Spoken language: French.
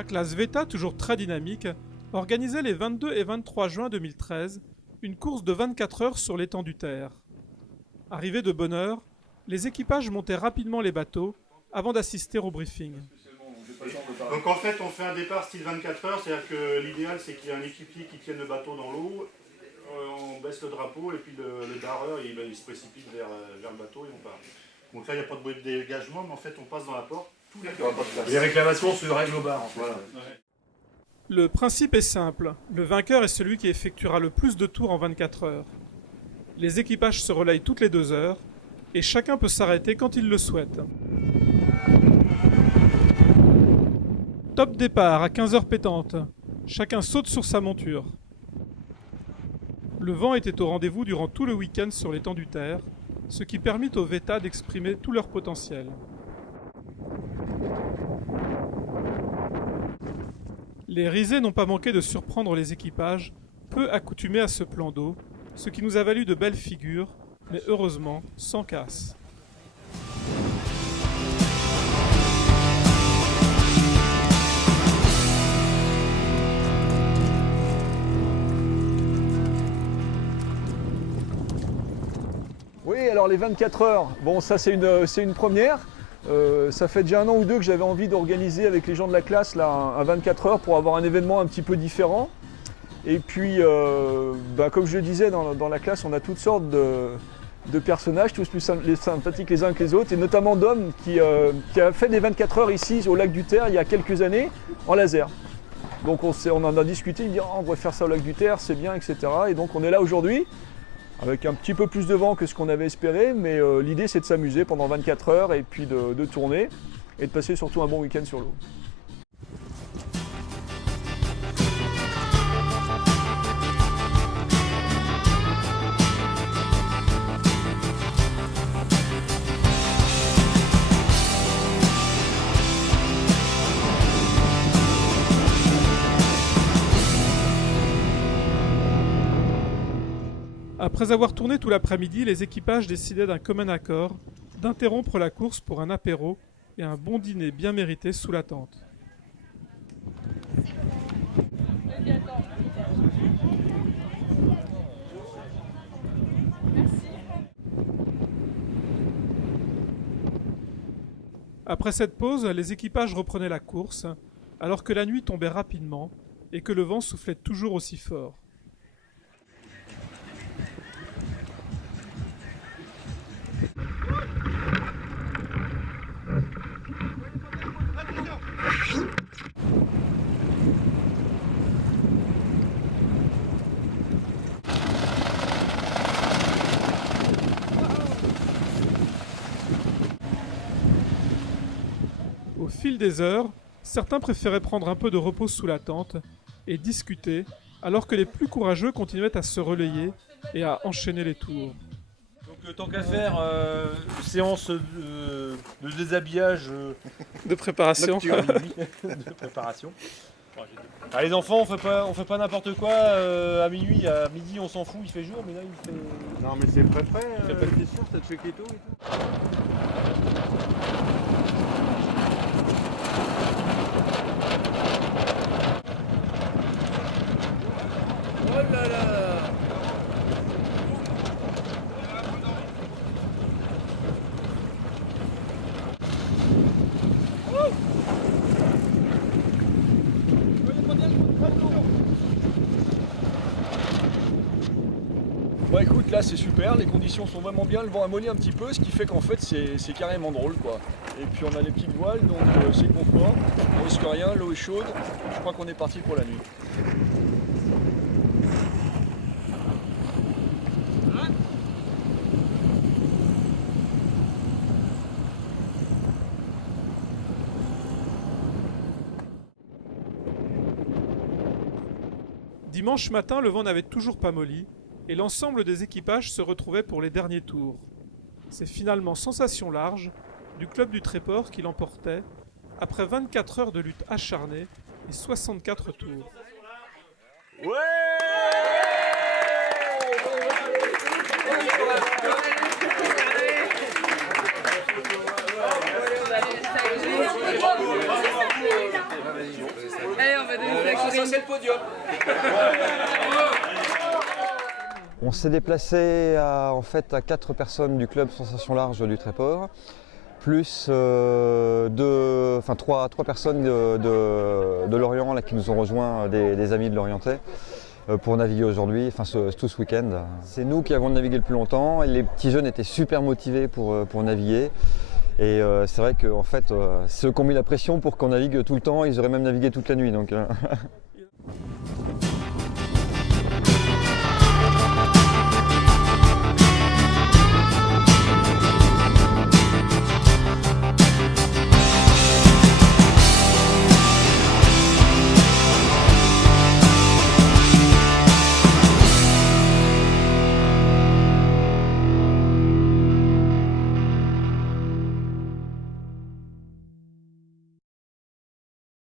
La classe VETA, toujours très dynamique, organisait les 22 et 23 juin 2013 une course de 24 heures sur l'étang du Ter. Arrivés de bonne heure, les équipages montaient rapidement les bateaux avant d'assister au briefing. Donc en fait, on fait un départ style 24 heures, c'est-à-dire que l'idéal c'est qu'il y ait un équipier qui tienne le bateau dans l'eau, on baisse le drapeau et puis le darreur il se précipite vers le bateau et on part. Donc là il n'y a pas de bruit de dégagement, mais en fait on passe dans la porte. Les réclamations se règlent au bar. En fait. Voilà. Le principe est simple, le vainqueur est celui qui effectuera le plus de tours en 24 heures. Les équipages se relayent toutes les 2 heures et chacun peut s'arrêter quand il le souhaite. Top départ à 15h pétantes. Chacun saute sur sa monture. Le vent était au rendez-vous durant tout le week-end sur l'étang du Ter, ce qui permit aux VETA d'exprimer tout leur potentiel. Les risées n'ont pas manqué de surprendre les équipages, peu accoutumés à ce plan d'eau, ce qui nous a valu de belles figures, mais heureusement sans casse. Oui, alors les 24 heures, bon ça c'est une première. Ça fait déjà 1 an ou 2 que j'avais envie d'organiser avec les gens de la classe là, un 24 heures pour avoir un événement un petit peu différent. Et puis, comme je le disais, dans la classe, on a toutes sortes de personnages, tous plus sympathiques les uns que les autres, et notamment Dom qui a fait des 24 heures ici au lac du Ter il y a quelques années en laser. Donc on en a discuté, il me dit oh, on pourrait faire ça au lac du Ter, c'est bien, etc. Et donc on est là aujourd'hui, avec un petit peu plus de vent que ce qu'on avait espéré, mais l'idée c'est de s'amuser pendant 24 heures et puis de tourner et de passer surtout un bon week-end sur l'eau. Après avoir tourné tout l'après-midi, les équipages décidaient d'un commun accord d'interrompre la course pour un apéro et un bon dîner bien mérité sous la tente. Après cette pause, les équipages reprenaient la course, alors que la nuit tombait rapidement et que le vent soufflait toujours aussi fort. Au fil des heures, certains préféraient prendre un peu de repos sous la tente et discuter, alors que les plus courageux continuaient à se relayer et à enchaîner les tours. Donc tant qu'à faire, séance de déshabillage De préparation. de préparation. Ah, les enfants, on fait pas n'importe quoi à minuit, à midi on s'en fout, il fait jour, mais là il fait... Non mais c'est prêt, t'es sûr, t'as checké tout et tout. Oh là là. Bon écoute, là c'est super, les conditions sont vraiment bien, le vent a molli un petit peu, ce qui fait qu'en fait c'est carrément drôle quoi. Et puis on a les petites voiles, donc c'est confort, on risque rien, l'eau est chaude, je crois qu'on est parti pour la nuit. Dimanche matin, le vent n'avait toujours pas molli, et l'ensemble des équipages se retrouvait pour les derniers tours. C'est finalement Sensation Large, du club du Tréport, qui l'emportait, après 24 heures de lutte acharnée et 64 tours. Ouais. On s'est déplacé à 4 personnes du club Sensation Large du Tréport, plus 3 personnes de Lorient là, qui nous ont rejoints, des amis de Lorientais, pour naviguer aujourd'hui, tout ce week-end. C'est nous qui avons navigué le plus longtemps et les petits jeunes étaient super motivés pour naviguer. Et c'est vrai que ceux qui ont mis la pression pour qu'on navigue tout le temps, ils auraient même navigué toute la nuit. Donc,